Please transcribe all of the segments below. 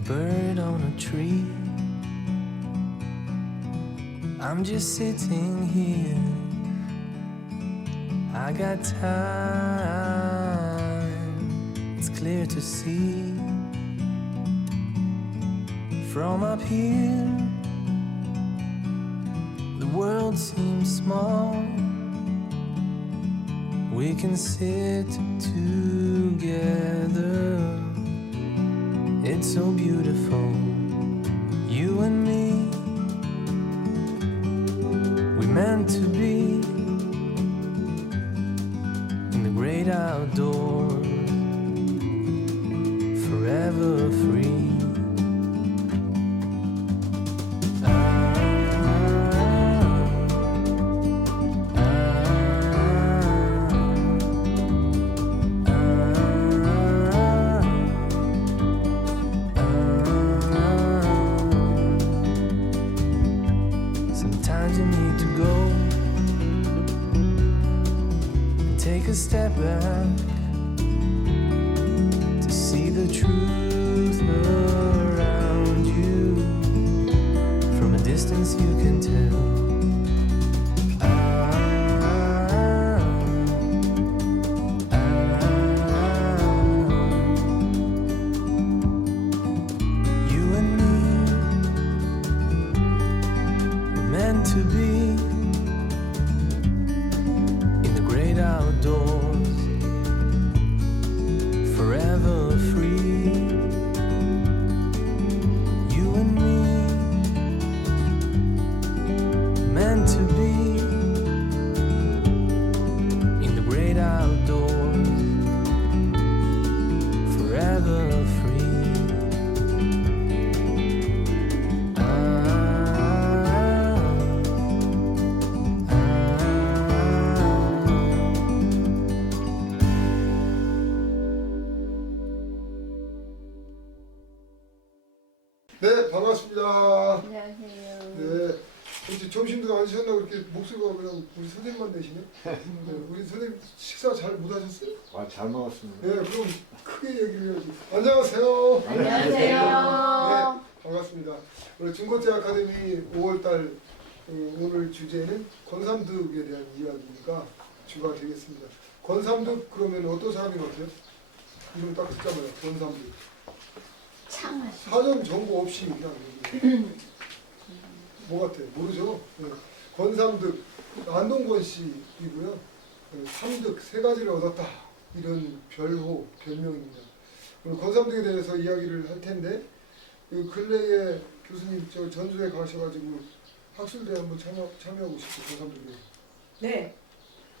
a bird on a tree. I'm just sitting here. I got time. It's clear to see from up here. The world seems small. We can sit together. It's so beautiful, you and me. We meant to be in the great outdoors, forever free. Sometimes you need to go and take a step back to see the truth around you. From a distance you can tell. You and me were meant to be in the great outdoors, forever free. You and me meant to be in the great outdoors, forever free. 네, 반갑습니다. 안녕하세요. 네, 혹시 점심도 안 드셨나 그렇게 목소리가 그냥 우리 선생님만 되시네? 네, 우리 선생님 식사 잘 못 하셨어요? 아, 잘 먹었습니다. 네, 그럼 크게 얘기를 해야지. 안녕하세요. 안녕하세요. 네, 반갑습니다. 우리 중고대 아카데미 5월달 오늘 주제는 권삼득에 대한 이야기가 주가 되겠습니다. 권삼득 그러면 어떤 사람인 것 같아요? 이름 딱 듣자마자 권삼득. 창하시. 사전 정보 없이 그냥 뭐 같아? 모르죠? 네. 권삼득 안동권 씨이고요. 삼득 세 가지를 얻었다 이런 별호 별명입니다. 오늘 권삼득에 대해서 이야기를 할 텐데 그 근래에 교수님 저 전주에 가셔가지고 학술대회 한번 참여하고 싶어요. 권삼득에. 네,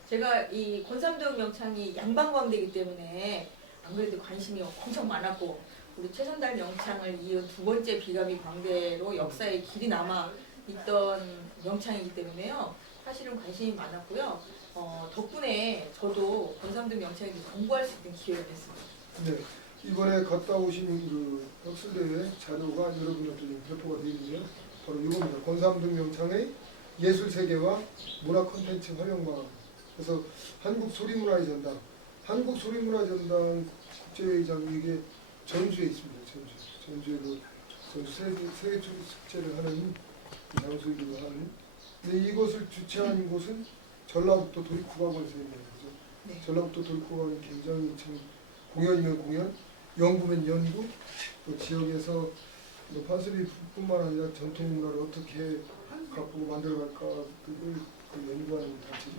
제가 이 권삼득 명창이 양방광대이기 때문에 안 그래도 관심이 엄청 많았고 우리 최선달 명창을 이은 두 번째 비가미 광대로 역사에 길이 남아 있던 명창이기 때문에요. 사실은 관심이 많았고요. 덕분에 저도 권삼득 명창에 대해서 공부할 수 있는 기회가 됐습니다. 네. 이번에 갔다 오신 그 학술대회 자료가 여러분한테 배포가 되어 있는데요. 바로 이겁니다. 권삼득 명창의 예술세계와 문화 콘텐츠 활용망. 그래서 한국소리문화의 전당, 한국소리문화전당 국제회의장 이게 전주에 있습니다. 전주에도 전주 세계 축제를 하는 장소이기도 하는. 근데 이것을 주최한 곳은 전라북도 도립국악원에서 있는 거죠. 네. 전라북도 도립국악원이 굉장히 참 공연이면 공연, 연구면 연구, 또 지역에서 뭐 판소리뿐만 아니라 전통문화를 어떻게 가꾸고 만들어갈까 그걸 연구하는 단체죠.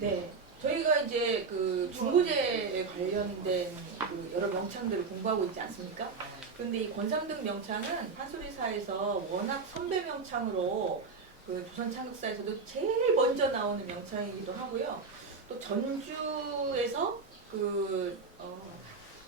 네, 저희가 이제 그 중고제에 관련된 그 여러 명창들을 공부하고 있지 않습니까? 그런데 이 권삼득 명창은 판소리사에서 워낙 선배 명창으로 그 조선 창극사에서도 제일 먼저 나오는 명창이기도 하고요. 또 전주에서 그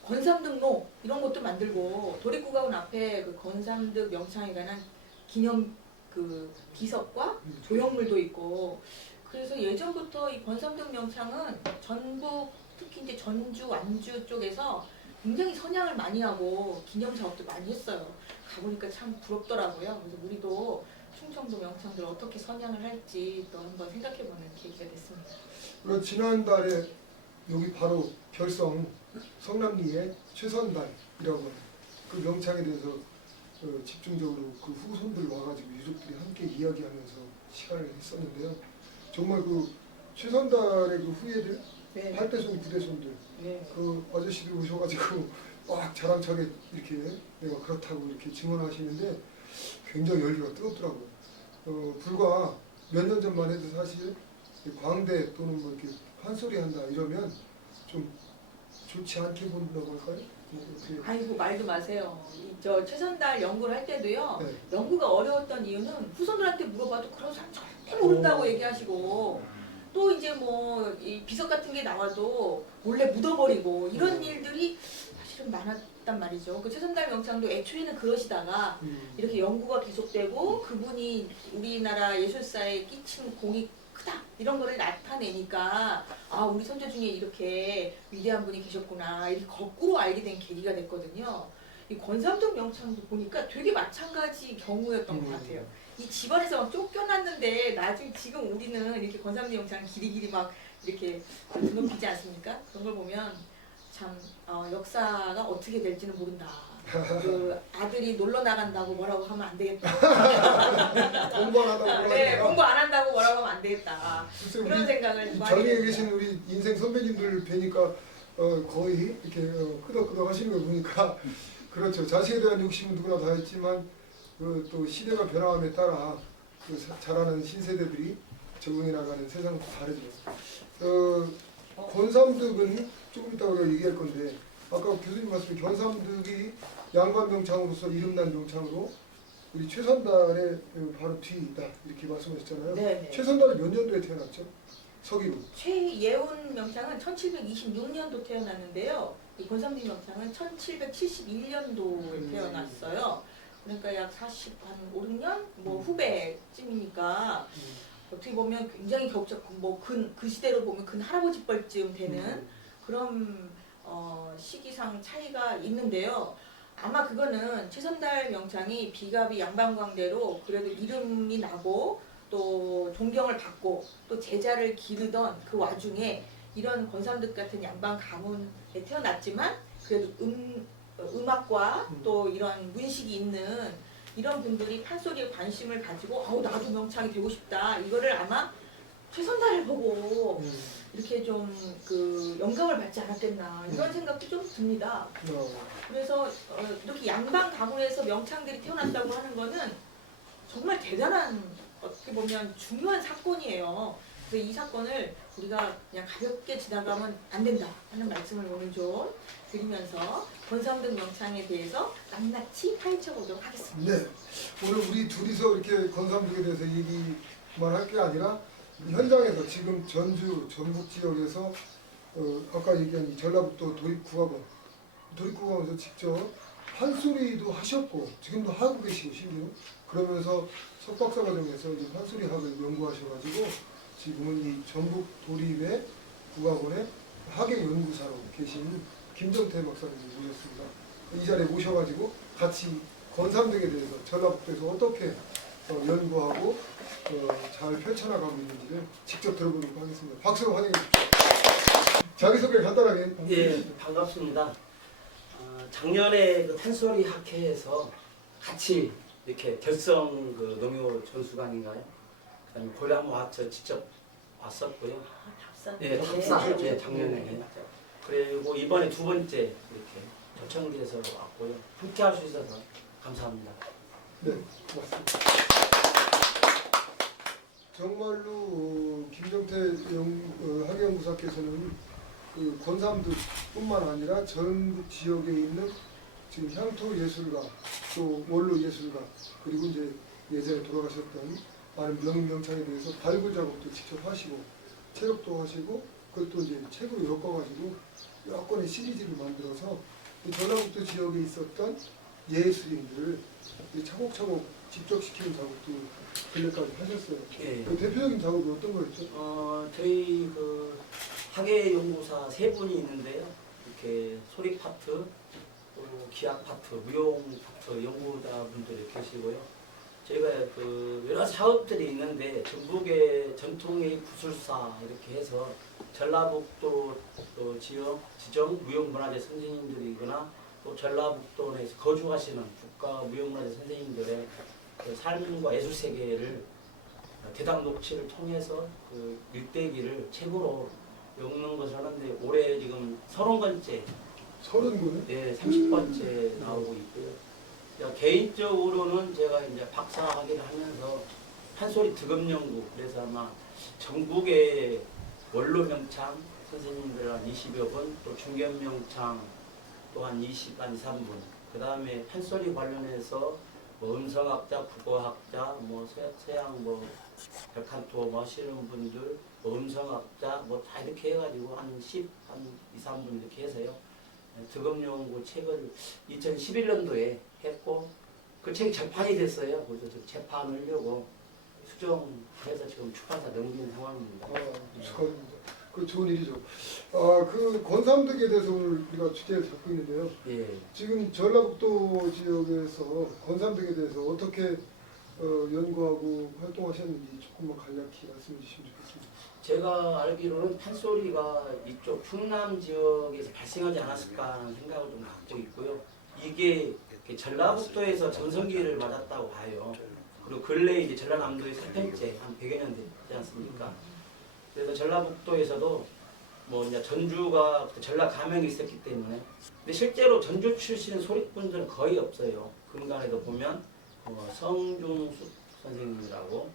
권삼득로 이런 것도 만들고 도립국악원 앞에 그 권삼득 명창에 관한 기념 그 비석과 조형물도 있고. 그래서 예전부터 이 권삼득 명창은 전북 특히 이제 전주, 완주 쪽에서 굉장히 선양을 많이 하고 기념 작업도 많이 했어요. 가보니까 참 부럽더라고요. 그래서 우리도 충청도 명창들 어떻게 선양을 할지 또 한번 생각해보는 계기가 됐습니다. 그리고 지난달에 여기 바로 별성 성남리의 최선달이라고 그 명창에 대해서 집중적으로 그 후손들 와가지고 유족들이 함께 이야기하면서 시간을 했었는데요. 정말 그 최선달의 그 후예들, 네. 8대손, 9대손들, 네. 그 아저씨들 오셔가지고 막 자랑차게 이렇게 내가 그렇다고 이렇게 증언하시는데 굉장히 열기가 뜨겁더라고요. 불과 몇 년 전만 해도 사실 광대 또는 뭐 이렇게 판소리 한다 이러면 좀 좋지 않게 본다고 할까요? 이렇게. 아이고 말도 마세요. 저 최선달 연구를 할 때도요. 네. 연구가 어려웠던 이유는 후손들한테 물어봐도 그런 사람 절대 모른다고 얘기하시고 또 이제 뭐 이 비석 같은 게 나와도 몰래 묻어버리고 이런 일들이 사실은 많았단 말이죠. 그 최선달 명창도 애초에는 그러시다가 이렇게 연구가 계속되고 그분이 우리나라 예술사에 끼친 공이 크다 이런 거를 나타내니까 아 우리 선조 중에 이렇게 위대한 분이 계셨구나 이렇게 거꾸로 알게 된 계기가 됐거든요. 이 권삼동 명창도 보니까 되게 마찬가지 경우였던 것 같아요. 이 집안에서 막 쫓겨났는데 나중에 지금 우리는 이렇게 권삼동 명창 길이길이 막 이렇게 드높이지 않습니까? 그런 걸 보면 참 역사가 어떻게 될지는 모른다. 그 아들이 놀러 나간다고 뭐라고 하면 안 되겠다. 공부 안 하다고 네, 그러니까. 공부 안 한다고 뭐라고 하면 안 되겠다. 글쎄, 그런 우리 생각을 많이 저기에 했어요. 계신 우리 인생 선배님들 뵈니까 거의 이렇게 끄덕끄덕 하시는 걸 보니까 그렇죠. 자식에 대한 욕심은 누구나 다 있지만 또 시대가 변화함에 따라 자라는 신세대들이 적응해 나가는 세상은 다르죠. 권삼득은 조금 이따 우리가 얘기할 건데 아까 교수님 말씀에 권삼득이 양반명창으로서 이름난 명창으로 우리 최선달의 바로 뒤이다 이렇게 말씀하셨잖아요. 네네. 최선달은 몇 년도에 태어났죠? 서기로. 최예훈 명창은 1726년도 태어났는데요. 이 권삼득 명창은 1771년도에 태어났어요. 그러니까 약 40, 한 5, 6년? 뭐 후배쯤이니까 어떻게 보면 굉장히 격적한 그 시대로 보면 근 할아버지 뻘쯤 되는 그런 시기상 차이가 있는데요. 아마 그거는 최선달 명창이 비갑이 양반광대로 그래도 이름이 나고 또 존경을 받고 또 제자를 기르던 그 와중에 이런 권삼득 같은 양반 가문에 태어났지만 그래도 음악과 또 이런 문식이 있는 이런 분들이 판소리에 관심을 가지고 나도 명창이 되고 싶다 이거를 아마 최선달을 보고 이렇게 좀 그 영감을 받지 않았겠나 이런 생각도 좀 듭니다. 그래서 이렇게 양반 가문에서 명창들이 태어난다고 하는 거는 정말 대단한 어떻게 보면 중요한 사건이에요. 그래서 이 사건을 우리가 그냥 가볍게 지나가면 안 된다 하는 말씀을 오늘 좀 드리면서 권삼득 명창에 대해서 낱낱이 파헤쳐 보도록 하겠습니다. 네. 오늘 우리 둘이서 이렇게 권삼득에 대해서 얘기만 할 게 아니라 현장에서 지금 전주, 전북 지역에서 아까 얘기한 이 전라북도 도립국악원에서 직접 판소리도 하셨고 지금도 하고 계시고 심지어 그러면서 석박사 과정에서 이제 판소리학을 연구하셔가지고 지금은 이 전북 도립의 국악원의 학예연구사로 계신 김정태 박사님을 모셨습니다. 이 자리에 모셔가지고 같이 권삼득에 대해서 전라북도에서 어떻게 연구하고 잘 펼쳐나가고 있는지를 직접 들어보도록 하겠습니다. 박수로 환영해 주십시오. 자기소개 간단하게. 예, 반갑습니다. 작년에 그 판소리 학회에서 같이 이렇게 결성 그 농요 전수관인가요? 그다음에 거기 한번 직접 왔었고요. 예, 답사. 예, 작년에. 그리고 이번에 두 번째 이렇게 초청을 해서 왔고요. 함께 할 수 있어서 감사합니다. 네, 고맙습니다. 정말로 김정태 학예연구사께서는 그 권삼득뿐만 아니라 전국 지역에 있는 지금 향토 예술가, 또 원로 예술가, 그리고 이제 예전에 돌아가셨던 많은 명인명창에 대해서 발굴 작업도 직접 하시고 체력도 하시고 그것도 이제 책으로 엮어가지고 몇 권의 시리즈를 만들어서 이 전라북도 지역에 있었던 예술인들을 차곡차곡 집적시키는 작업도 근래까지 하셨어요. 예. 그 대표적인 작업이 어떤 거였죠? 저희 그 학예 연구사 세 분이 있는데요. 이렇게 소리 파트, 또 기악 파트, 무용 파트 연구자분들이 계시고요. 저희가 그 여러 작업들이 있는데 전북의 전통의 구술사 이렇게 해서 전라북도 또 지역 지정 무형문화재 선생님들이거나 또 전라북도 내에서 거주하시는 국가무형문화재 선생님들의 그 삶과 예술 세계를 대담 녹취를 통해서 그 일대기를 책으로 읽는 것을 하는데 올해 지금 30권째, 30권? 네, 30번째 나오고 있고요. 개인적으로는 제가 이제 박사학위를 하면서 판소리 득음 연구, 그래서 아마 전국의 원로 명창 선생님들 한 20여 분, 또 중견 명창 또 한 20, 한 2, 3분, 그 다음에 판소리 관련해서 뭐 음성학자, 국어학자, 뭐 서양 뭐 벨칸토 뭐 하시는 분들, 뭐 음성학자 뭐 다 이렇게 해가지고 한 10, 한 2, 3분 이렇게 해서요. 득음 연구 책을 2011년도에 했고 그 책이 절판이 됐어요. 그래서 좀 재판하려고 수정해서 지금 출판사 넘기는 상황입니다. 축하드립니다. 그 좋은 일이죠. 그 권삼득에 대해서 오늘 우리가 주제를 잡고 있는데요. 예. 지금 전라북도 지역에서 권삼득에 대해서 어떻게 연구하고 활동하셨는지 조금만 간략히 말씀해 주시면 좋겠습니다. 제가 알기로는 판소리가 이쪽 충남 지역에서 발생하지 않았을까 하는 생각을 좀 갖고 있고요. 이게 전라북도에서 전성기를 맞았다고 봐요. 그리고 근래 이제 전라남도의 3편째 한 100여 년 되지 않습니까? 그래서 전라북도에서도 뭐 이제 전주가 전라 가명이 있었기 때문에, 근데 실제로 전주 출신 소리꾼들은 거의 없어요. 근간에도 보면 성중숙 선생님이라고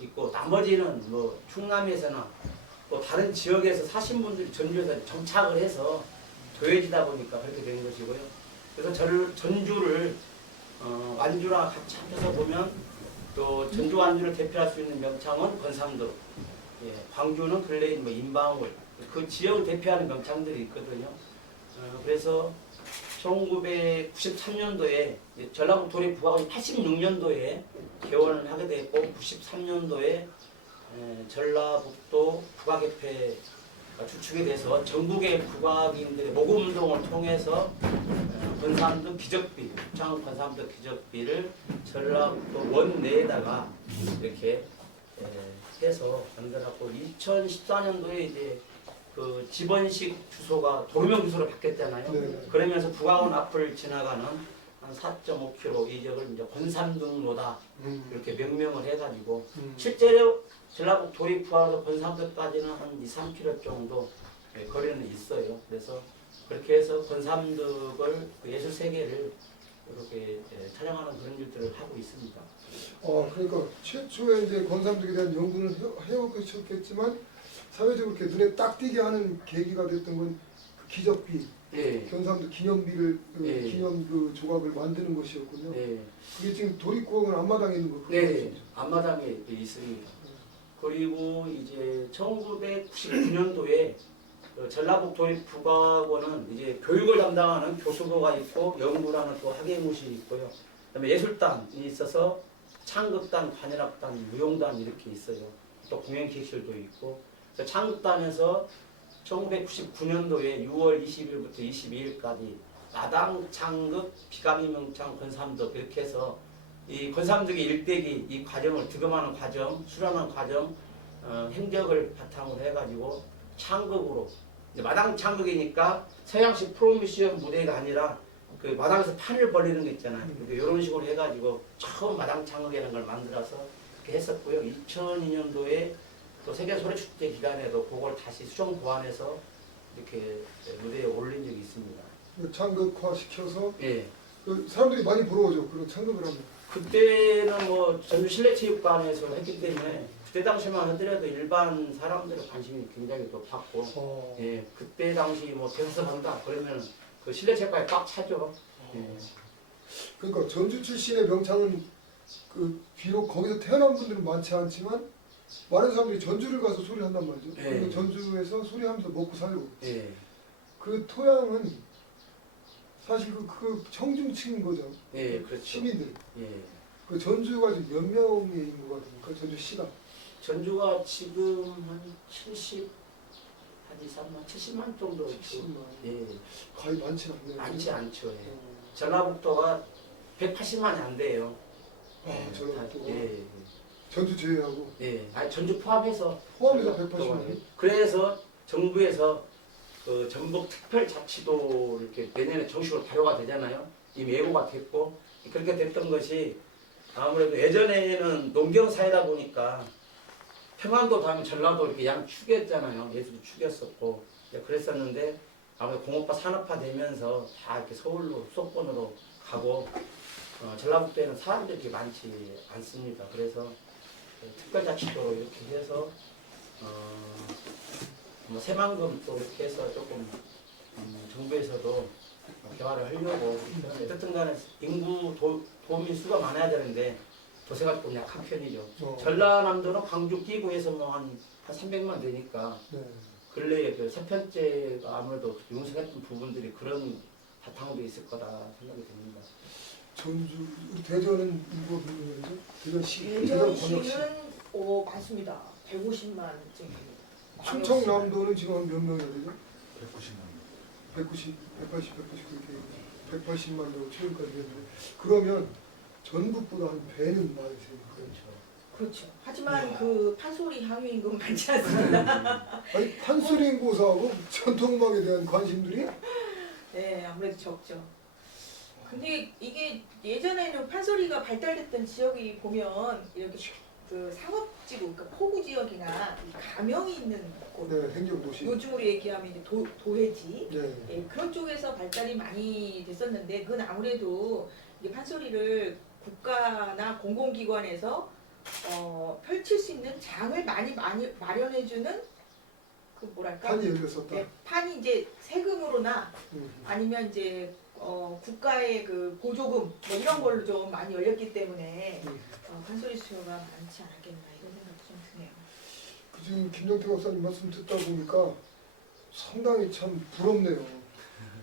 있고, 나머지는 뭐 충남에서나 또 다른 지역에서 사신 분들이 전주에서 정착을 해서 도해지다 보니까 그렇게 된 것이고요. 그래서 전주를 완주랑 같이 합해서 보면 또 전주 완주를 대표할 수 있는 명창은 권삼득, 예, 광주는 근래에 뭐 인방울, 그 지역을 대표하는 명창들이 있거든요. 그래서 1993년도에 전라북 도립부학원이 86년도에 개원을 하게 됐고, 93년도에 전라북도 국악협회가 주축이 돼서 전국의 국악인들의 모금운동을 통해서 권삼득 기적비, 북창 권삼득 기적비를 전라북도 원내에다가 이렇게 해서 만들었고, 2014년도에 이제 그 집원식 주소가 도로명 주소로 바뀌었잖아요. 네. 그러면서 북악원 앞을 지나가는 한 4.5km 이적을 이제 권삼득로다 이렇게 명명을 해가지고, 실제로 전라북 도립부하고 권삼득까지는 한 2, 3km 정도 거리는 있어요. 그래서 그렇게 해서 권삼득을 그 예술 세계를 이렇게 촬영하는 그런 일들을 하고 있습니다. 그러니까 최초에 이제 권삼득에 대한 연구는 해오셨겠지만 사회적으로 이렇게 눈에 딱 띄게 하는 계기가 됐던 건 그 기적비, 예. 권삼득 기념비를 예. 기념 그 조각을 만드는 것이었군요. 네. 그게 지금 도립구역은 앞마당에 있는 거. 네, 앞마당에 있습니다. 그리고 이제 1999년도에 전라북 도립국악원은 이제 교육을 담당하는 교수부가 있고 연구라는 또 학예무실이 있고요. 그다음에 예술단이 있어서 창극단, 관현악단, 무용단 이렇게 있어요. 또 공연기획실도 있고. 그래서 창극단에서 1999년도에 6월 20일부터 22일까지 마당 창극, 비강이 명창, 권삼득 이렇게 해서 이 권삼득의 일대기 이 과정을 득음하는 과정, 수련하는 과정, 행적을 바탕으로 해가지고 창극으로, 이제 마당 창극이니까 서양식 프로미션 무대가 아니라 그 마당에서 판을 벌리는 거 있잖아요. 이런 식으로 해가지고 처음 마당 창극이라는 걸 만들어서 그렇게 했었고요. 2002년도에 또 세계 소리축제 기간에도 그걸 다시 수정 보완해서 이렇게 무대에 올린 적이 있습니다. 창극화 시켜서 예. 그 사람들이 많이 부러워져. 그런 창극을 하면. 그때는 뭐 전주 실내체육관에서 했기 때문에 그때 당시만 하더라도 일반 사람들의 관심이 굉장히 높았고, 예, 그때 당시 뭐 대여섯 한다 그러면 그 실내체육관에 꽉 차죠. 예. 그러니까 전주 출신의 명창은 그 비록 거기서 태어난 분들은 많지 않지만 많은 사람들이 전주를 가서 소리를 한단 말이죠. 예. 그리고 전주에서 소리하면서 먹고 살고. 예. 그 토양은 사실 그 청중층인 거죠. 예, 그렇죠. 시민들. 예. 그 전주가 지금 몇 명의 인구가 됩니까? 전주시가. 전주가 지금 한 70, 한 2, 3만, 70만 정도. 70만. 예. 거의 많지는 않네요. 많지 않죠. 예. 전라북도가 180만이 안 돼요. 전라북도가. 예. 전주 제외하고 예. 아니, 전주 포함해서. 포함해서 전라북도가. 180만. 그래서 정부에서 그 전북 특별자치도 이렇게 내년에 정식으로 발효가 되잖아요. 이미 예고가 됐고 그렇게 됐던 것이 아무래도 예전에는 농경 사회다 보니까 평안도 다음에 전라도 이렇게 양축이었잖아요. 예수도 축이었었고 그랬었는데 아무래도 공업화 산업화 되면서 다 이렇게 서울로 수도권으로 가고 전라북도에는 사람들이 이렇게 많지 않습니다. 그래서 특별자치도로 이렇게 해서 뭐 새만금 또 이렇게 해서 조금 정부에서도 개발을 하려고 어쨌든 간에 인구 도민 수가 많아야 되는데 도세가 조금 약한 편이죠. 전라남도는 광주 끼고 해서 뭐 한 300만 되니까 네. 근래에 그 세편째가 아무래도 융성했던 부분들이 그런 바탕도 있을 거라 생각이 듭니다. 전주 우리 대전은 인구가 몇 명이죠? 대전시, 대전광역시. 대전시는 맞습니다. 150만쯤입니다. 충청남도는 지금 한 몇 명이나 되죠? 190만 180 그렇게 180만 명 최근까지 됐는데 그러면 전국보다 한 배는 많으세요. 그렇죠. 하지만 그 판소리 항유임금 많지 않습니다. 아니 판소리 고사하고 전통음악에 대한 관심들이 네, 아무래도 적죠. 근데 이게 예전에는 판소리가 발달됐던 지역이 보면 이렇게 그 상업지구, 그러니까 포구 지역이나 이 가명이 있는 곳, 네, 행정도시. 요즘으로 얘기하면 이제 도회지, 네. 예, 그런 쪽에서 발달이 많이 됐었는데 그건 아무래도 이게 판소리를 국가나 공공기관에서 펼칠 수 있는 장을 많이 마련해주는 그 뭐랄까 판이 열렸었다. 네, 판이 이제 세금으로나 음. 아니면 이제 국가의 그 보조금 뭐 이런 걸로 좀 많이 열렸기 때문에 판소리 수요가 많지 않았겠나 이런 생각이 좀 드네요. 지금 김정태 박사님 말씀 듣다 보니까 상당히 참 부럽네요.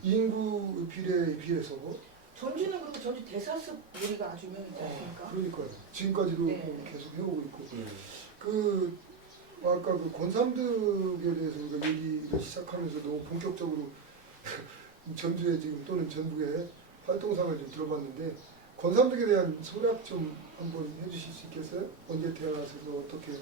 인구 비례에 비해서. 전주는 그리고 전주 대사습 요리가 아주 유명하지 않습니까? 그러니까요. 지금까지도 네. 계속 해오고 있고. 그 아까 그 권삼득에 대해서 우리가 얘기를 시작하면서 너무 본격적으로 전주에 지금 또는 전북에 활동상을 좀 들어봤는데 권삼득에 대한 소략 좀 한번 해주실 수 있겠어요? 언제 태어나셔서 어떻게?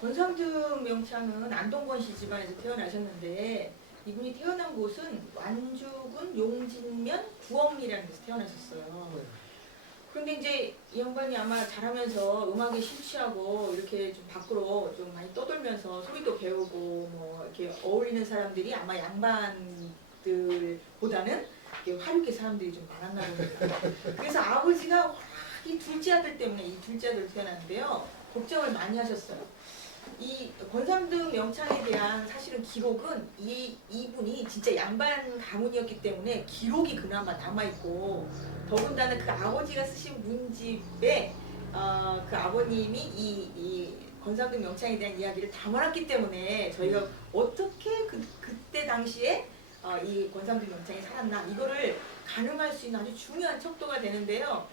권삼득 명창은 안동권 씨 집안에서 태어나셨는데 이분이 태어난 곳은 완주군 용진면 구엄리라는 데서 태어나셨어요. 네. 그런데 이제 이 양반이 아마 자라면서 음악에 심취하고 이렇게 좀 밖으로 좀 많이 떠돌면서 소리도 배우고 뭐 이렇게 어울리는 사람들이 아마 양반들보다는 이렇게 화류계 사람들이 좀 많았나 봅니다. 그래서 아버지가 이 둘째 아들 때문에 이 둘째 아들 태어났는데요. 걱정을 많이 하셨어요. 이 권삼득 명창에 대한 사실은 기록은 이분이 진짜 양반 가문이었기 때문에 기록이 그나마 남아있고 더군다나 그 아버지가 쓰신 문집에 그 아버님이 이 권삼득 명창에 대한 이야기를 담아놨기 때문에 저희가 어떻게 그때 당시에 이 권삼득 명창이 살았나 이거를 가늠할 수 있는 아주 중요한 척도가 되는데요.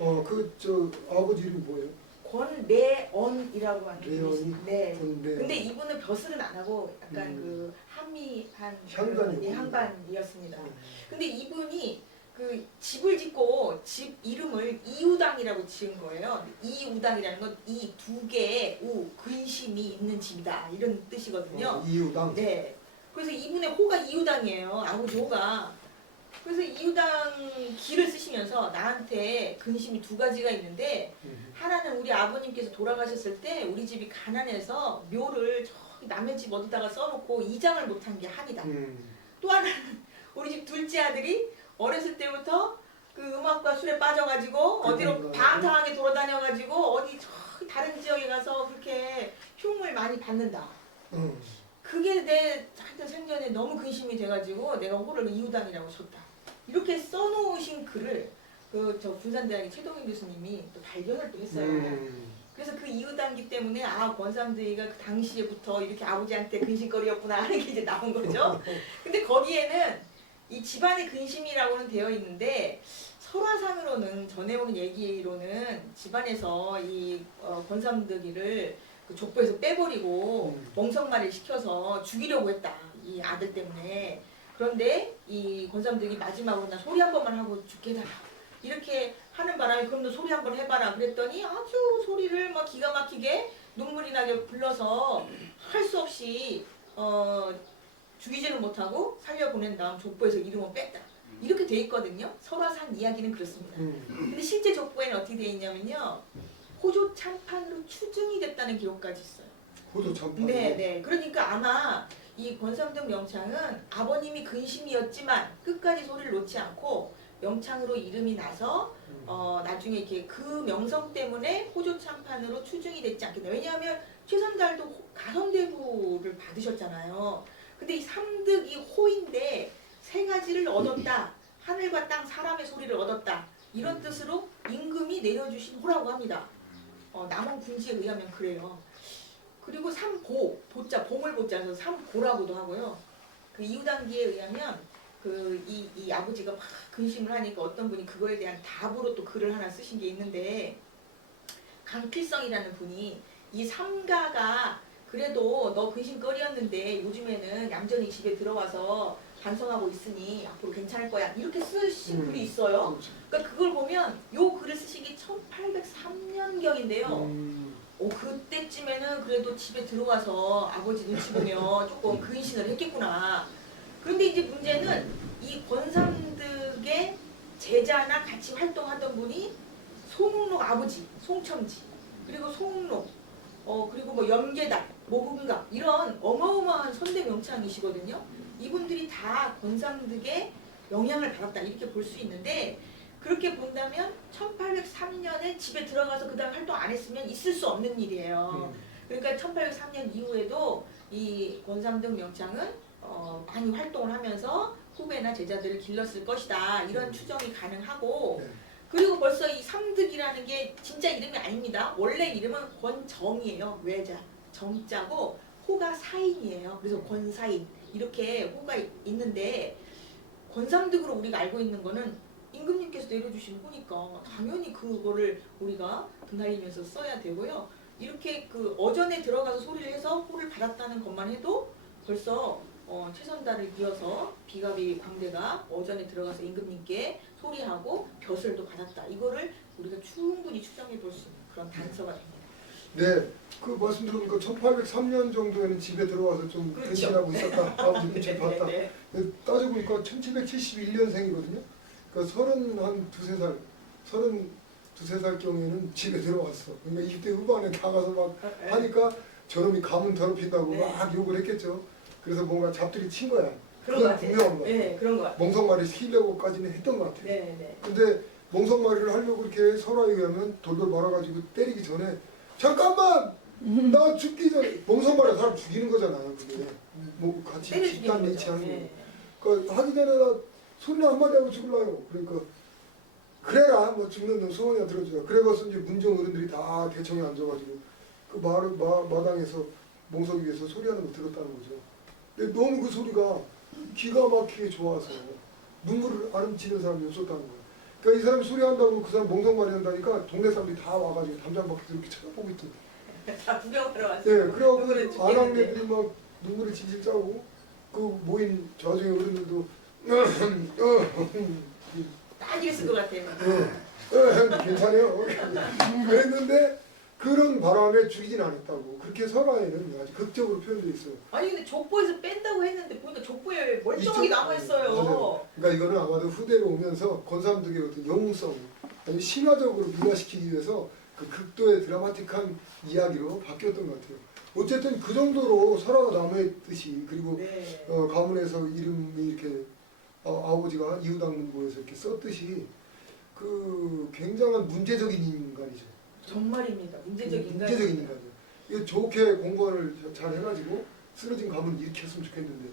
아버지 이름이 뭐예요? 권내언이라고 하는 분이 내언이? 있습니다. 네. 권내언. 근데 이분은 벼슬은 안 하고 약간 그 한미한 향반이요? 향반이었습니다. 근데 이분이 그 집을 짓고 집 이름을 이우당이라고 지은 거예요. 이우당이라는 건 이 두 개의 근심이 있는 집이다 이런 뜻이거든요. 이유당. 네. 그래서 이분의 호가 이우당이에요. 아버지 호가. 그래서 이우당 기를 쓰시면서 나한테 근심이 두 가지가 있는데 하나는 우리 아버님께서 돌아가셨을 때 우리 집이 가난해서 묘를 저기 남의 집 어디다가 써놓고 이장을 못한 게 한이다. 또 하나는 우리 집 둘째 아들이 어렸을 때부터 그 음악과 술에 빠져가지고 어디로 방탕하게 돌아다녀가지고 어디 저기 다른 지역에 가서 그렇게 흉을 많이 받는다. 그게 내 하여튼 생전에 너무 근심이 돼가지고 내가 호를 이우당이라고 쳤다. 이렇게 써놓으신 글을 저 군산대학의 최동인 교수님이 또 발견을 또 했어요. 그래서 그 이우당기 때문에 권삼득이가 그 당시에부터 이렇게 아버지한테 근심거리였구나 하는 게 이제 나온 거죠. 근데 거기에는 이 집안의 근심이라고는 되어 있는데 설화상으로는 전해오는 얘기로는 집안에서 이 권삼득이를 그 족보에서 빼버리고 멍석말이를 시켜서 죽이려고 했다. 이 아들 때문에. 그런데 이 권삼득이 마지막으로 나 소리 한 번만 하고 죽게해달라. 이렇게 하는 바람에 그럼 너 소리 한 번 해봐라. 그랬더니 아주 소리를 막 기가 막히게 눈물이 나게 불러서 할 수 없이 죽이지는 못하고 살려보낸 다음 족보에서 이름을 뺐다. 이렇게 돼 있거든요. 설화산 이야기는 그렇습니다. 근데 실제 족보에는 어떻게 돼 있냐면요. 호조 참판으로 추증이 됐다는 기록까지 있어요. 호조 참판. 네. 그러니까 아마 이 권삼등 명창은 아버님이 근심이었지만 끝까지 소리를 놓지 않고 명창으로 이름이 나서 나중에 이렇게 그 명성 때문에 호조 참판으로 추증이 됐지 않겠나. 왜냐하면 최선달도 가성대부를 받으셨잖아요. 근데 이 삼득이 호인데 세 가지를 얻었다. 하늘과 땅 사람의 소리를 얻었다. 이런 뜻으로 임금이 내려주신 호라고 합니다. 남원 군지에 의하면 그래요. 그리고 삼보, 보자, 보물 보자에서 삼보라고도 하고요. 그 이후단기에 의하면 이 아버지가 막 근심을 하니까 어떤 분이 그거에 대한 답으로 또 글을 하나 쓰신 게 있는데 강필성이라는 분이 이 삼가가 그래도 너 근심거리였는데 요즘에는 얌전히 집에 들어와서 반성하고 있으니 앞으로 괜찮을 거야 이렇게 쓰신 글이 있어요. 그러니까 그걸 보면 요 글을 쓰신 게 1803년경인데요. 그때쯤에는 그래도 집에 들어와서 아버지 눈치 보면 조금 근신을 했겠구나. 그런데 이제 문제는 이 권삼득의 제자나 같이 활동하던 분이 송록 아버지, 송첨지, 그리고 송록, 그리고 뭐 염계달, 모금각 이런 어마어마한 선대 명창이시거든요. 이분들이 다 권삼득의 영향을 받았다 이렇게 볼 수 있는데 그렇게 본다면 1803년에 집에 들어가서 그 다음 활동 안 했으면 있을 수 없는 일이에요. 그러니까 1803년 이후에도 이 권삼등 명창은 많이 활동을 하면서 후배나 제자들을 길렀을 것이다. 이런 추정이 가능하고 그리고 벌써 이 삼득이라는 게 진짜 이름이 아닙니다. 원래 이름은 권정이에요. 외자, 정자고 호가 사인이에요. 그래서 권사인 이렇게 호가 있는데 권삼득으로 우리가 알고 있는 거는 임금님께서 내려주신 호니까 당연히 그거를 우리가 드날리면서 써야 되고요. 이렇게 그 어전에 들어가서 소리를 해서 호를 받았다는 것만 해도 벌써 최선달을 이어서 비가비 광대가 어전에 들어가서 임금님께 소리하고 벼슬도 받았다. 이거를 우리가 충분히 추정해 볼 수 있는 그런 단서가 됩니다. 네, 그 말씀 들으니까 1803년 정도에는 집에 들어와서 좀 그렇죠. 근신하고 있었다. 아버지 눈치 봤다. 네. 따져보니까 1771년생이거든요. 그러니까 32살, 32살 경에는 집에 들어왔어. 그러니까 20대 후반에 나가서 막 하니까 저놈이 가문 더럽힌다고 네. 막 욕을 했겠죠. 그래서 뭔가 잡들이 친 거야. 그런 것 그건 같아요. 분명한 거야. 네, 그런 것 같아요. 멍석말이 시키려고까지는 했던 것 같아요. 네. 근데 멍석말이를 하려고 이렇게 설화에 의하면 돌돌 말아가지고 때리기 전에 잠깐만! 나 죽기 전에 멍석말이 사람 죽이는 거잖아요. 그게 뭐 같이 때려 집단 죽이는 리치하는 거죠. 거. 네. 그러니까 하기 전에 나 소리나 한마디 하고 죽을라요. 그러니까 그래라 뭐 죽는 놈 소원이나 들어주라. 그래가지고 이제 문정 어른들이 다 대청에 앉아가지고 그 마당에서 멍석 위에서 소리하는 거 들었다는 거죠. 근데 너무 그 소리가 기가 막히게 좋아서 눈물을 아름치는 사람이 없었다는 거예요. 그러니까 이 사람이 소리한다고 그 사람 멍석말이 한다니까 동네 사람들이 다 와가지고 담장 밖에서 이렇게 쳐다보고 있던데. 다 구경하러 왔어요. 네, 그래갖고 눈물을 죽이는데. 아낙네들이 막 눈물을 질질 짜고 그 모인 좌중의 어른들도 딱 이랬을 것 같아요. 괜찮아요. 그랬는데 그런 바람에 죽이진 않았다고. 그렇게 설화에는 아주 극적으로 표현되어 있어요. 아니 근데 족보에서 뺀다고 했는데 보니까 족보에 멀쩡하게 남아있어요. 맞아요. 그러니까 이거는 아마도 후대로 오면서 권삼득의 어떤 영웅성, 아니 신화적으로 미화시키기 위해서 그 극도의 드라마틱한 이야기로 바뀌었던 것 같아요. 어쨌든 그 정도로 설화가 남아있듯이 그리고 네. 가문에서 이름이 이렇게 아버지가 이후당문고에서 이렇게 썼듯이 그 굉장한 문제적인 인간이죠. 정말입니다. 문제적 인간. 문제적인 인간이에요. 이거 좋게 공부를 잘 해가지고 쓰러진 가문을 일으켰으면 좋겠는데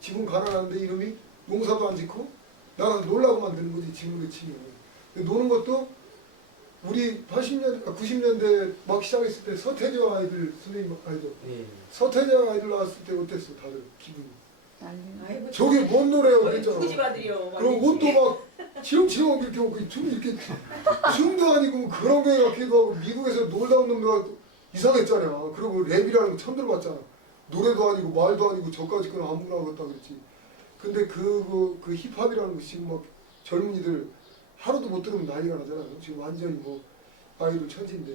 지금 가난한데 이름이 농사도 안 짓고 나가서 놀라고 만드는 거지 지금의 치면. 근데 노는 것도 우리 90년대 막 시작했을 때 서태지와 아이들 선생님 아이죠. 예. 서태지와 아이들 나왔을 때 어땠어 다들 기분이? 아이고, 저게 뭔 노래야 저희 그랬잖아. 누구 집 아들이요. 그리고 옷도 막 치렁치렁 이렇게 하고 춤 이렇게 춤도 아니고 그런 거에 같기도 하고 미국에서 놀다 온 놈들가 이상했잖아. 그리고 랩이라는 거 처음 들어봤잖아. 노래도 아니고 말도 아니고 저까지 그냥 아무나 그렇다 그랬지. 근데 그 힙합이라는 거 지금 막 젊은이들 하루도 못 들으면 난리가 나잖아요. 지금 완전히 뭐 아이돌 천지인데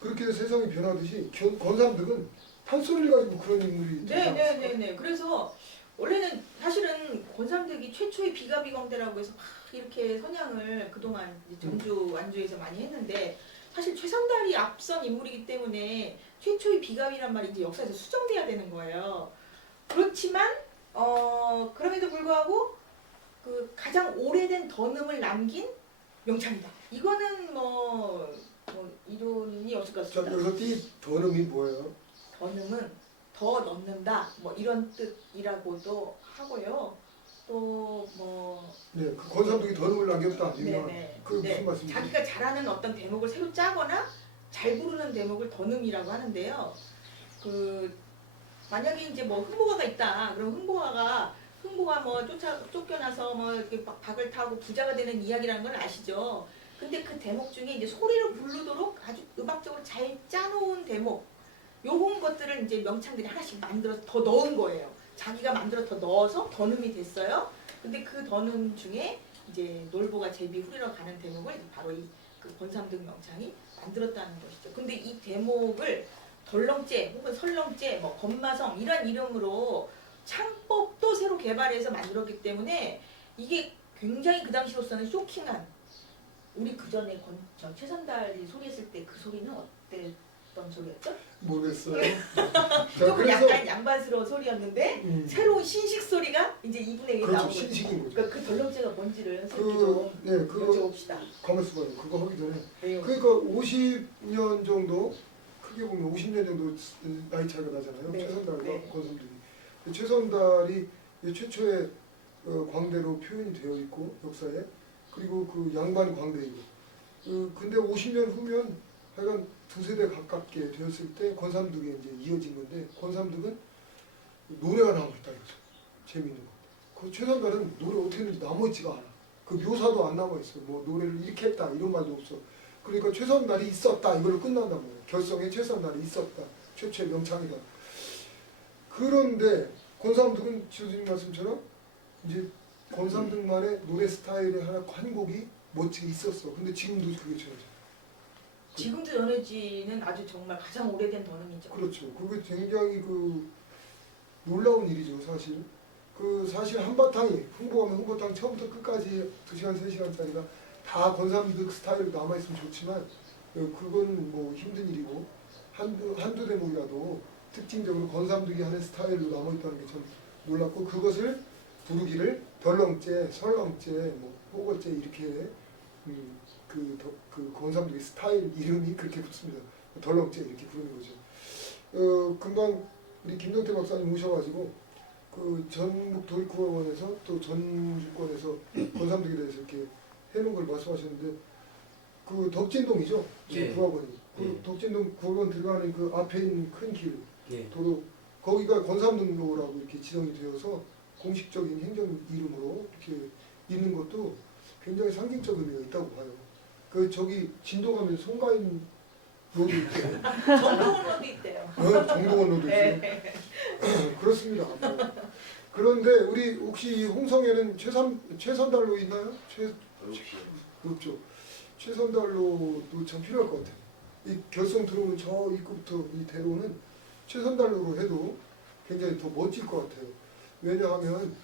그렇게 해서 세상이 변하듯이 권삼득은 판소리를 가지고 그런 인물이 네네네네. 그래서 원래는 사실은 권삼득이 최초의 비가비광대라고 해서 막 이렇게 선양을 그동안 이제 전주 완주에서 많이 했는데 사실 최선달이 앞선 인물이기 때문에 최초의 비가비란 말이 이제 역사에서 수정돼야 되는 거예요. 그렇지만 그럼에도 불구하고 그 가장 오래된 던음을 남긴 명창이다. 이거는 뭐 이론이 없을 것 자, 같습니다. 여기서 띠 던음이 뭐예요? 던음은 더 넣는다 뭐 이런 뜻이라고도 하고요. 또 뭐 네, 그 권삼득이 던음을 남겼다 아니면 네네. 그 무슨 말씀이세요? 자기가 잘하는 어떤 대목을 새로 짜거나 잘 부르는 대목을 던음이라고 하는데요. 그 만약에 이제 뭐 흥보가가 있다. 그럼 흥보가 뭐 쫓겨나서 뭐 이렇게 박을 타고 부자가 되는 이야기라는 걸 아시죠? 근데 그 대목 중에 이제 소리로 부르도록 아주 음악적으로 잘 짜놓은 대목, 요런 것들을 이제 명창들이 하나씩 만들어서 더 넣은 거예요. 자기가 만들어 더 넣어서 던음이 됐어요. 근데 그 던음 중에 이제 놀보가 제비 후리러 가는 대목을 바로 이 그 권삼득 명창이 만들었다는 것이죠. 근데 이 대목을 덜렁째 혹은 설렁째, 뭐 건마성 이런 이름으로 창법도 새로 개발해서 만들었기 때문에 이게 굉장히 그 당시로서는 쇼킹한. 우리 그 전에 최선달이 소리했을 때 그 소리는 어땠던 소리였죠? 모르겠어요. 자, 조금 그래서 약간 양반스러운 소리였는데 새로운 신식 소리가 이제 2분의 1이 그렇죠, 나오고 신식인 거죠. 그러니까 그 덜렁째가 뭔지를 선생님이 좀 네, 그거 여쭤봅시다. 가만있어 봐요. 그거 하기 전에 내용. 그러니까 50년 정도 크게 보면 50년 정도 나이 차이가 나잖아요. 네, 최선달과 네. 권선들이. 최선달이 최초의 광대로 표현이 되어 있고 역사에 그리고 그 양반 광대이고 근데 50년 후면 하여간 두세대 가깝게 되었을 때 권삼득에 이제 이어진 건데 권삼득은 노래가 남아있다 이거죠. 재미있는 거. 그 최선달은 노래 어떻게 했는지 남아있지가 않아. 그 묘사도 안 남아있어. 뭐 노래를 이렇게 했다 이런 말도 없어. 그러니까 최선달이 있었다 이걸로 끝난단 말이에요. 결성에 최선달이 있었다. 최초의 명창이다. 그런데 권삼득은 지효수님 말씀처럼 이제 권삼득만의 노래 스타일의 한 곡이 멋지게 있었어. 근데 지금도 그게 전해져. 지금도 전해지는 아주 정말 가장 오래된 던음이죠. 그렇죠. 그게 굉장히 놀라운 일이죠, 사실. 사실 한바탕이 흥보하면 흥보탕 처음부터 끝까지 2시간, 3시간짜리가 다 권삼득 스타일로 남아있으면 좋지만 그건 뭐 힘든 일이고 한두 대목이라도 특징적으로 권삼득이 하는 스타일로 남아있다는 게 참 놀랍고 그것을 부르기를 덜렁째, 설렁째, 뭐 호걸째 이렇게 그 권삼득의 스타일 이름이 그렇게 붙습니다. 덜렁째 이렇게 부르는 거죠. 금방 우리 김동태 박사님 오셔가지고 그 전북 도립국어원에서 또 전주권에서 권삼득에 대해서 이렇게 해놓은 걸 말씀하셨는데 그 덕진동이죠. 예. 국어원이. 그 예. 덕진동 국어원 들어가는 그 앞에 있는 큰 길, 예. 도로 거기가 권삼등로라고 이렇게 지정이 되어서 공식적인 행정 이름으로 이렇게 있는 것도 굉장히 상징적 의미가 있다고 봐요. 저기 진도 가면 송가인 로드 있대요. 정동원로도 있대요. 정동원 로드 있어요. 네. 그렇습니다. 그런데 우리 혹시 이 홍성에는 최선달로 있나요? 없죠. 최선달로도 참 필요할 것 같아요. 이 결성 들어오는 저 입구부터 이 대로는 최선달로로 해도 굉장히 더 멋질 것 같아요. 왜냐하면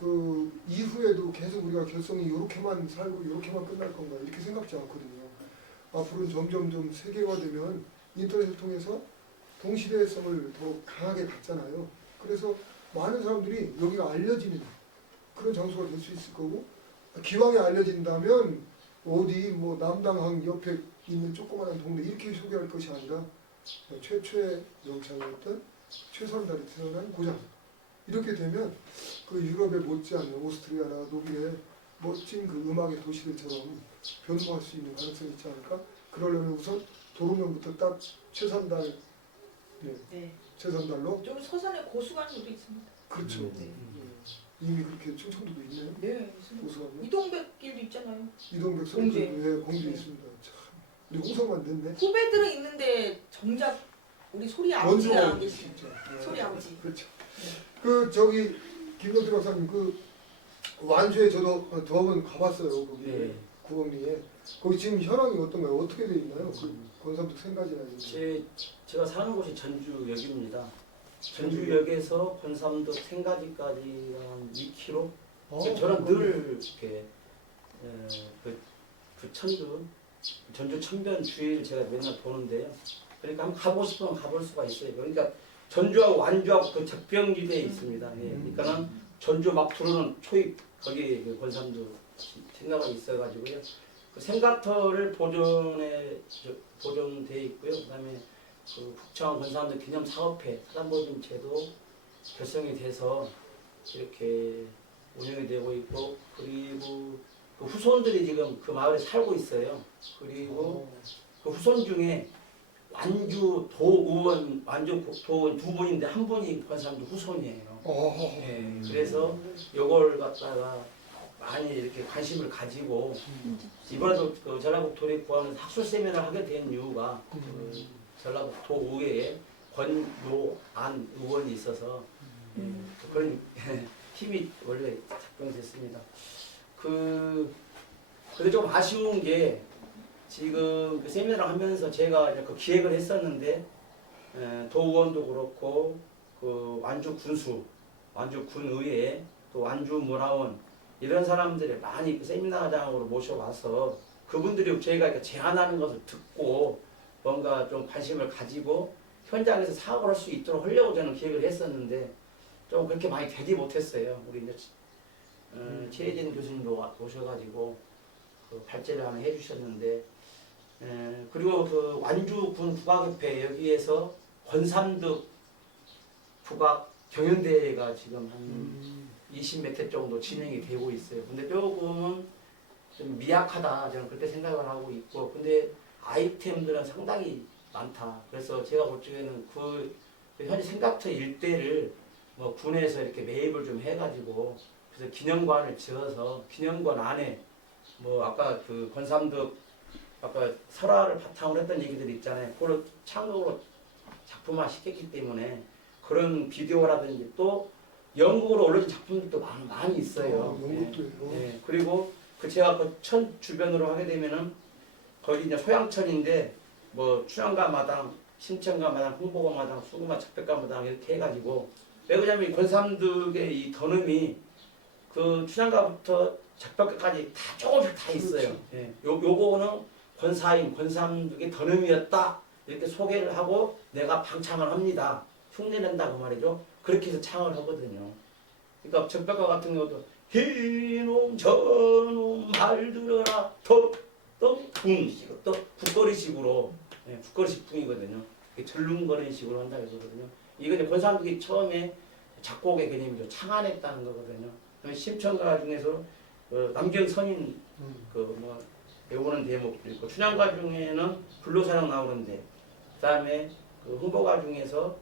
그 이후에도 계속 우리가 결성이 이렇게만 살고 이렇게만 끝날 건가 이렇게 생각지 않거든요. 앞으로는 점점 세계화되면 인터넷을 통해서 동시대성을 더 강하게 갖잖아요. 그래서 많은 사람들이 여기가 알려지는 그런 장소가 될 수 있을 거고 기왕에 알려진다면 어디 뭐 남당항 옆에 있는 조그마한 동네 이렇게 소개할 것이 아니라 최초의 명창이었던 최선달이 태어난 고장 이렇게 되면 그 유럽에 못지않은 오스트리아나 독일의 멋진 그 음악의 도시들처럼 변모할 수 있는 가능성이 있지 않을까? 그러려면 우선 도로명부터 딱 최선달, 네. 최선달로 좀 서산에 고수관도 있습니다. 그렇죠. 네. 이미 그렇게 충청도도 있네요. 네, 있습니다. 고수관은 이동백길도 있잖아요. 이동백 공주에. 선수의 공주에 네. 있습니다. 참, 우리 홍성만 됐네. 후배들은 있는데 정작 우리 소리 아버지가 원조가 안 계시죠. 진짜. 소리 아버지. 그렇죠. 네. 저기 김덕태 박사님 완주에 저도 두 번 가봤어요. 거기 네. 구검리에. 거기 지금 현황이 어떤가요? 어떻게 돼 있나요? 그 권삼득 생가지나 이런 거. 제가 사는 곳이 전주역입니다. 전주역에서 권삼도 생가지까지 한 2km. 어, 저는 늘 이렇게 그 전주 천변 주위를 제가 맨날 도는데요. 그러니까 한번 가보고 싶으면 가볼 수가 있어요. 그러니까 전주하고 완주하고 그 적병지대에 있습니다. 예. 그러니까는 전주 막 들어오는 초입 거기 그 권삼도 생가가 있어가지고요. 그 생가터를 보존돼 있고요. 그다음에 그 북창 권삼도 기념 사업회 사단보증 제도 결성이 돼서 이렇게 운영이 되고 있고, 그리고 그 후손들이 지금 그 마을에 살고 있어요. 그리고 그 후손 중에 완주 도의원, 완주 도의원 두 분인데 한 분이 권삼도 후손이에요. 예, 그래서 요걸 갖다가 많이 이렇게 관심을 가지고 이번에도 그 전라북 도립구하는 학술 세미나를 하게 된 이유가 그 전라북 도의회에 권노안 의원이 있어서 그런 힘이 원래 작동됐습니다. 근데 좀 아쉬운 게 지금 그 세미나를 하면서 제가 이제 그 기획을 했었는데 도의원도 그렇고 그 완주 군수, 완주 군의회, 또 완주 문화원 이런 사람들이 많이 그 세미나장으로 모셔와서 그분들이 저희가 제안하는 것을 듣고 뭔가 좀 관심을 가지고 현장에서 사업을 할 수 있도록 하려고 저는 기획을 했었는데 좀 그렇게 많이 되지 못했어요. 우리 이제 최혜진 교수님도 오셔가지고 그 발제를 하나 해주셨는데, 그리고 그 완주군 국악협회 여기에서 권삼득 국악 경연대회가 지금 한 20몇 회 정도 진행이 되고 있어요. 근데 조금은 좀 미약하다 저는 그렇게 생각을 하고 있고, 근데 아이템들은 상당히 많다. 그래서 제가 볼 적에는 그 현재 생각터 일대를 뭐 군에서 이렇게 매입을 좀 해가지고 그래서 기념관을 지어서 기념관 안에 뭐 아까 그 권삼득 아까 설화를 바탕으로 했던 얘기들 있잖아요. 그걸 창극으로 작품화 시켰기 때문에 그런 비디오라든지 또 영국으로 올려진 작품들도 많이 있어요. 영국도요. 예. 그리고 그 제가 그 천 주변으로 하게 되면은 거기 이제 소양천인데 뭐 춘향가 마당, 신천가 마당, 홍보가 마당, 수구마 작백가 마당 이렇게 해가지고 왜 그러냐면 이 권삼득의 이 던음이 그 춘향가부터 작백가까지 다 조금씩 다 있어요. 예. 요거는 권사임, 권삼득의 던음이었다 이렇게 소개를 하고 내가 방창을 합니다. 흉내낸다고 말이죠. 그렇게 해서 창을 하거든요. 그러니까 적백가 같은 경우도 희놈 저놈 말 들어라 덕덕궁 또 국거리식으로 국거리식 풍이거든요. 절름거리는 식으로 한다 그러거든요. 이거 이제 권삼득이 처음에 작곡의 개념이죠. 창안했다는 거거든요. 그다음에 심청가 중에서 그 남경선인 그뭐 배우는 대목도 있고 춘향가 중에는 불로사랑 나오는데 그다음에 그 흥보가 중에서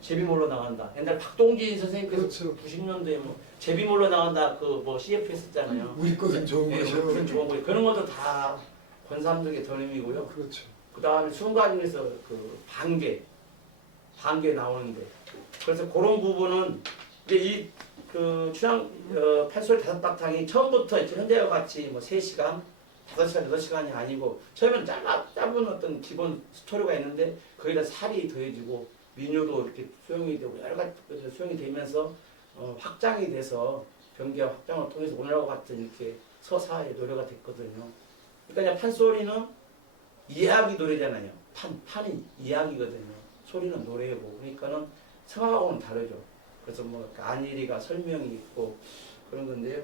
제비몰로 나간다. 옛날 박동진 선생님께서 그렇죠. 90년도에 뭐 제비몰로 나간다 그 뭐 CF 했었잖아요. 우리 것은 좋은 예, 거죠. 그런 좋은 거 그런 것도 다 권삼득의 던음이고요. 그렇죠. 그다음에 수능가 중에서 그 반개 나오는데 그래서 그런 부분은 이제 이 그 춘향 판소리 다섯 바탕이 처음부터 이렇게 현재와 같이 뭐 3시간, 5시간, 8시간이 아니고 처음에는 짧은 어떤 기본 스토리가 있는데 거기다 살이 더해지고 민요도 이렇게 수용이 되고 여러 가지 수용이 되면서 확장이 돼서 변기와 확장을 통해서 오늘하고 같은 이렇게 서사의 노래가 됐거든요. 그러니까 이제 판소리는 이야기 노래잖아요. 판이 이야기거든요. 소리는 노래고 그러니까는 성악하고는 다르죠. 그래서 뭐 안일이가 설명이 있고 그런 건데요.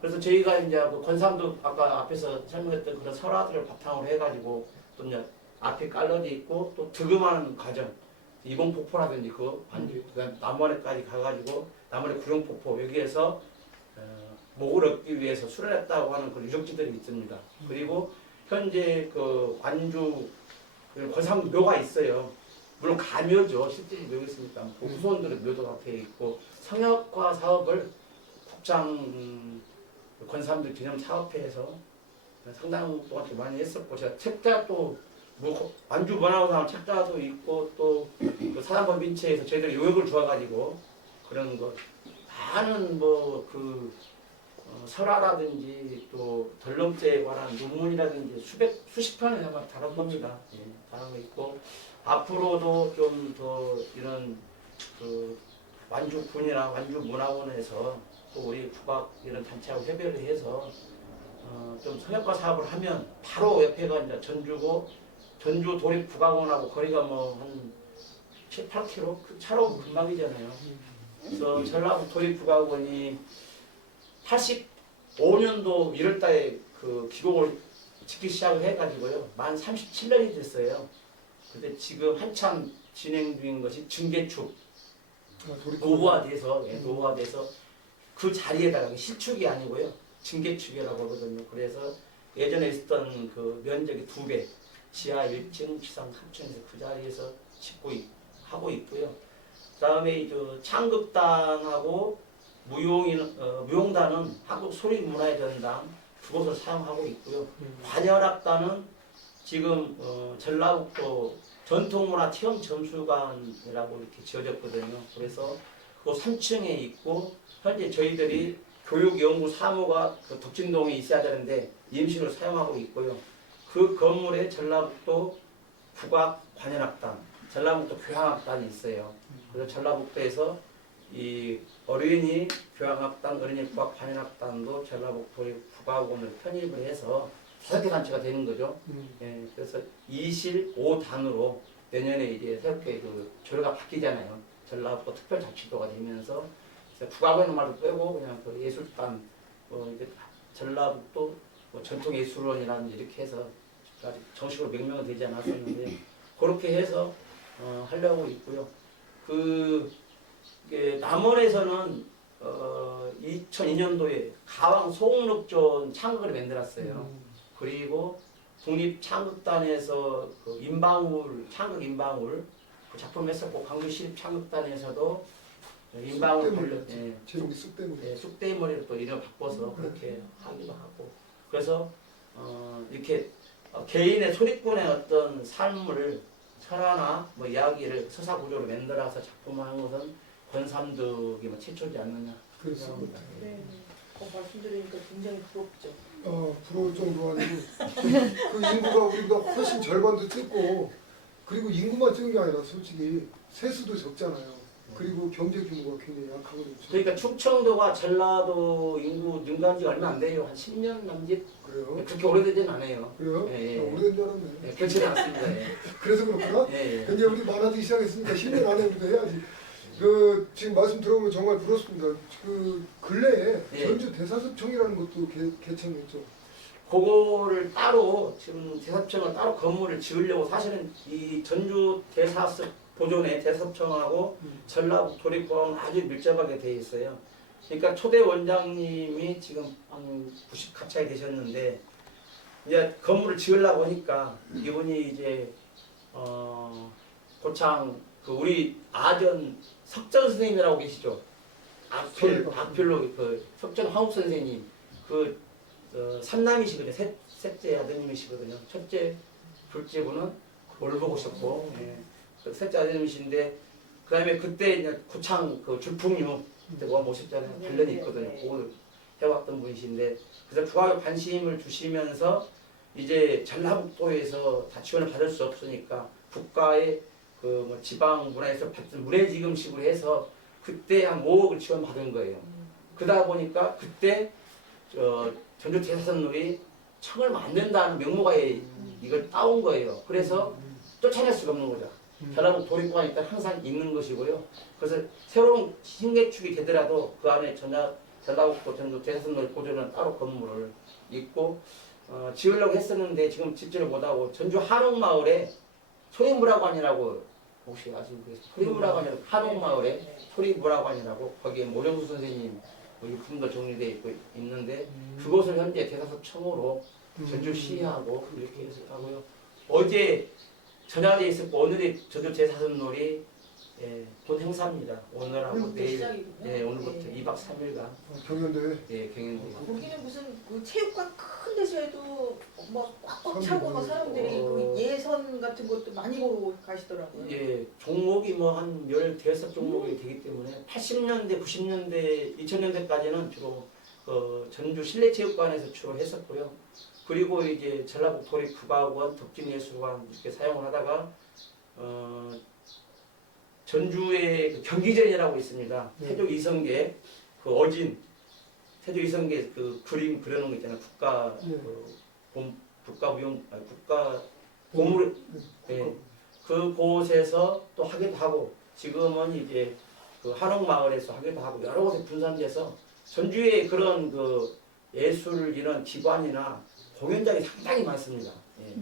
그래서 저희가 이제 그 권삼득 아까 앞에서 설명했던 그런 설화들을 바탕으로 해가지고 또 이제 앞에 깔러져 있고 또 득음하는 과정 이봉폭포라든지 그 남원에까지 가가지고 남원의 구룡폭포 여기에서 목을 얻기 위해서 수련했다고 하는 그런 유적지들이 있습니다. 그리고 현재 그 완주 권삼 묘가 있어요. 물론 가묘죠. 실제 묘가 있으니까 그 후손들의 묘도가 되어 있고 성역화 사업을 국장 권삼득 기념 사업회에서 상당 동안 많이 했었고 제가 책자도 뭐 완주 문화원상 책자도 있고 또 그 사단법인체에서 저희들 요역을 주어가지고 그런 거 많은 뭐 그 설화라든지 또 덜렁죄에 관한 논문이라든지 수십 편을 다룬 겁니다. 예, 다루고 있고 앞으로도 좀 더 이런 그 완주군이나 완주문화원에서 또 우리 국악 이런 단체하고 협의를 해서 좀 성역과 사업을 하면 바로 옆에가 이제 전주고 전주 도립국악원하고 거리가 뭐 한 7, 8km 그 차로 금방이잖아요. 그래서 전라북 도립국악원이 85년도 1월달에 그 기록을 짓기 시작을 해가지고요. 만 37년이 됐어요. 근데 지금 한참 진행 중인 것이 증개축 노후화돼서 노후화돼서 그 자리에다가 실축이 아니고요. 증개축이라고 하거든요. 그래서 예전에 있었던 그 면적이 2배, 지하 1층, 지상 3층에서 그 자리에서 하고 있고요. 그다음에 그 창극단하고 무용단은 한국소리문화예전당 그곳을 사용하고 있고요. 관현악단은 지금 전라북도 전통문화 체험점수관이라고 이렇게 지어졌거든요. 그래서 그 3층에 있고 현재 저희들이 교육연구사무가 그 덕진동에 있어야 되는데 임시로 사용하고 있고요. 그 건물에 전라북도 국악 관현악단, 전라북도 교향악단이 있어요. 그래서 전라북도에서 이 어린이 교향악단, 어린이 국악 관현악단도 전라북도 국악원을 편입을 해서 5개 단체가 되는 거죠. 예, 그래서 2실 5단으로 내년에 이제 새롭게 그 조례가 바뀌잖아요. 전라북도 특별자치도가 되면서 국악원 말도 빼고 그냥 그 예술단, 이제 전라북도 전통예술원이라는 이렇게 해서 아직 정식으로 명명은 되지 않았었는데 그렇게 해서 하려고 있고요. 남원에서는 2002년도에 가왕 소홍록전 창극을 만들었어요. 그리고 국립창극단에서 그 창극 인방울 그 작품을 했었고 광주시립창극단에서도 인방울 제목이 쑥대머리. 쑥대머리를 또 이름 바꿔서 그렇게 하기도 하고 그래서 이렇게 개인의 소리꾼의 어떤 삶을 설화나 뭐 이야기를 서사 구조로 만들어서 작품화한 것은 권삼득이 뭐 최초지 않느냐. 그렇습니다. 네. 말씀 들으니까 굉장히 부럽죠. 부러울 정도 아니고 그 인구가 우리가 훨씬 절반도 찍고 그리고 인구만 찍은 게 아니라 솔직히 세수도 적잖아요. 그리고 경제 규모가 굉장히 약하거든요. 그러니까 충청도가 전라도 인구 능가한 지가 얼마 안 돼요. 한 10년 남짓? 그래요? 그렇게 오래되진 않아요. 그래요? 예. 오래된 줄 알았네. 예, 그렇지는 않습니다. 예. 그래서 그렇구나? 예. 이제 우리 많아지기 시작했으니까 10년 안에 우리가 해야지. 지금 말씀 들어보면 정말 부럽습니다. 그 근래에 예. 전주 대사습청이라는 것도 개청했죠. 그거를 따로 지금 대사습청을 따로 건물을 지으려고 사실은 이 전주 대사습 보존에 대사습청하고 전라북 도립과는 아주 밀접하게 돼 있어요. 그러니까 초대 원장님이 지금 한 90 가까이 되셨는데 이제 건물을 지으려고 하니까 이분이 이제 고창 그 우리 아전 석전 선생님이라고 계시죠. 악필로 그 석전 황욱 선생님 그 삼남이시거든요. 셋째 아드님이시거든요. 첫째, 둘째분은 올보고셨고, 그 셋째 아드님이신데 그 다음에 그때 이제 고창 그 줄풍류 그때 뭐 모셨잖아요. 관련이 있거든요. 그걸 해왔던 분이신데 그래서 국악에 관심을 주시면서 이제 전라북도에서 다 지원을 받을 수 없으니까 국가의 그 뭐 지방 문화에서 받은 문해지금식으로 해서 그때 한 5억을 지원받은 거예요. 그러다 보니까 그때 전주 대사선놀이 청을 만든다는 명목하에 이걸 따온 거예요. 그래서 쫓아낼 수가 없는 거죠. 전라북 도립관이 일단 항상 있는 것이고요. 그래서 새로운 신개축이 되더라도 그 안에 전라북도 전주 대사선놀이 보존은 따로 건물을 있고 지으려고 했었는데 지금 집지를 못하고 전주 한옥마을에 소리문화관이라고 혹시 아시겠어요? 소리문화관이라고 한옥마을에 소리문화관이라고 거기에 모령수 선생님 유품도 정리되어 있고 있는데 그곳을 현재 대사습청으로 전주시하고 이렇게 해서 하고요. 어제 전야제에 있었고 오늘이 전주 대사선놀이 본 행사입니다. 오늘하고 내일 오늘부터 2박 3일간 경연대회. 경연대회. 거기는 무슨 그 체육관 큰 데서 해도 막 꽉꽉 차고 막 사람들이 그 예선 같은 것도 많이 보고 가시더라고요. 예, 종목이 뭐 한 15 종목이 되기 때문에 80년대, 90년대, 2000년대까지는 주로 전주 실내체육관에서 주로 했었고요. 그리고 이제 전라북 도립국악원, 덕진예술관 이렇게 사용을 하다가 전주에 그 경기전이라고 있습니다. 네. 태조 이성계 그 어진 태조 이성계 그 그림 그려놓은 거 있잖아요. 국가 네. 국가무용 국가 보물 네. 그곳에서 또 하기도 하고 지금은 이제 그 한옥마을에서 하기도 하고 여러 곳에 분산돼서 전주에 그런 그 예술 이런 기관이나 공연장이 상당히 많습니다. 예.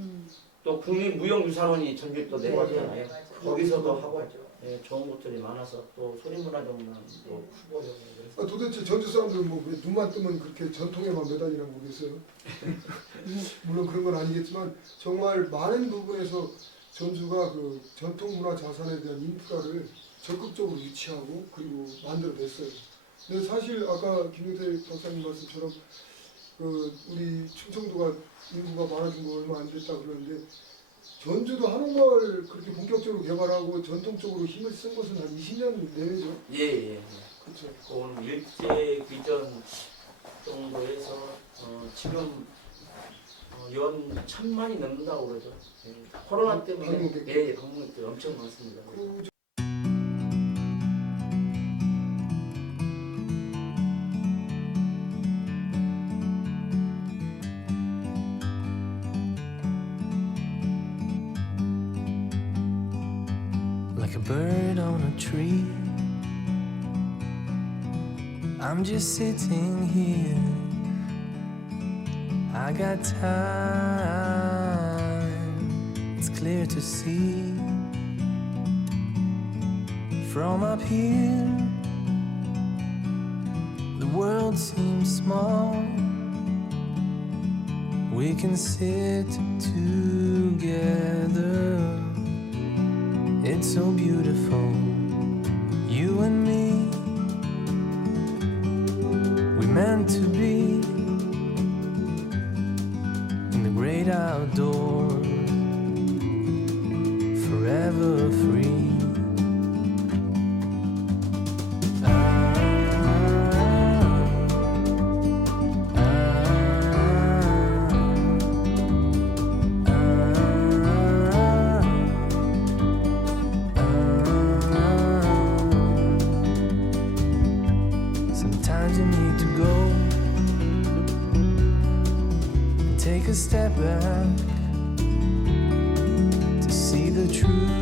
또 국립무형유산원이 전주에 또 내려있잖아요. 거기서도 하고 예, 좋은 곳들이 많아서 또 소리문화정만 또 크고요. 그래서 도대체 전주 사람들은 뭐 왜 눈만 뜨면 그렇게 전통에만 매달리나 모르겠어요. 물론 그런 건 아니겠지만 정말 많은 부분에서 전주가 그 전통문화 자산에 대한 인프라를 적극적으로 유치하고 그리고 만들어냈어요. 근데 사실 아까 김용태 박사님 말씀처럼 그 우리 충청도가 인구가 많아진 거 얼마 안 됐다 그러는데 전주도 한옥마을 그렇게 본격적으로 개발하고 전통적으로 힘을 쓴 것은 한 20년 내외죠. 예. 그렇죠. 그건 일제 귀전 정도에서 지금 연 1000만이 넘는다고 그러죠. 예. 코로나 때문에 방문객들. 방문객들 엄청 많습니다. 그리고 like a bird on a tree. I'm just sitting here. I got time. It's clear to see from up here. The world seems small. We can sit together. It's so beautiful, you and me. We meant to be in the great outdoors, forever free. Sometimes you need to go and take a step back to see the truth.